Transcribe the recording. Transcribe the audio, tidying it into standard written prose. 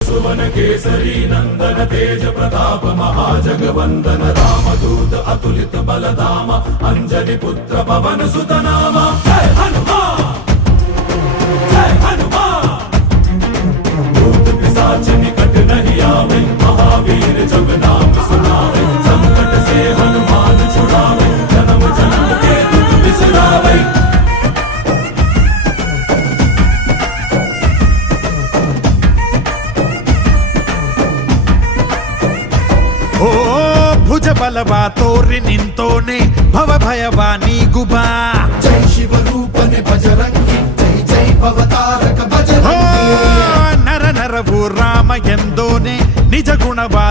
सुवन केसरी नंदन तेज प्रताप महाजगवंदन रामदूत अतुलित बलधाम अंजनी पुत्र पवन सुत नाम जय हनुमान जय हनुमान। भूत पिशाच निकट नहीं आवे महावीर जब नाम सुनावे संकट से हनुमान छुड़ावे जन्म जन्म के दुख बिसरावे। ಓ ಭುಜ ಬಲವಾ ತೋರಿ ನಿಂತೋನೆ ಭವ ಭಯವಾ ನೀಗುಬಾ ಜೈ ಶಿವರೂಪನೆ ಬಜರಂಗಿ ಜೈ ಜೈ ಭವತಾರಕ ಬಜರಂಗಿ ನರ ನರವು ರಾಮ ಎಂದೋನೆ ನಿಜ ಗುಣವಾ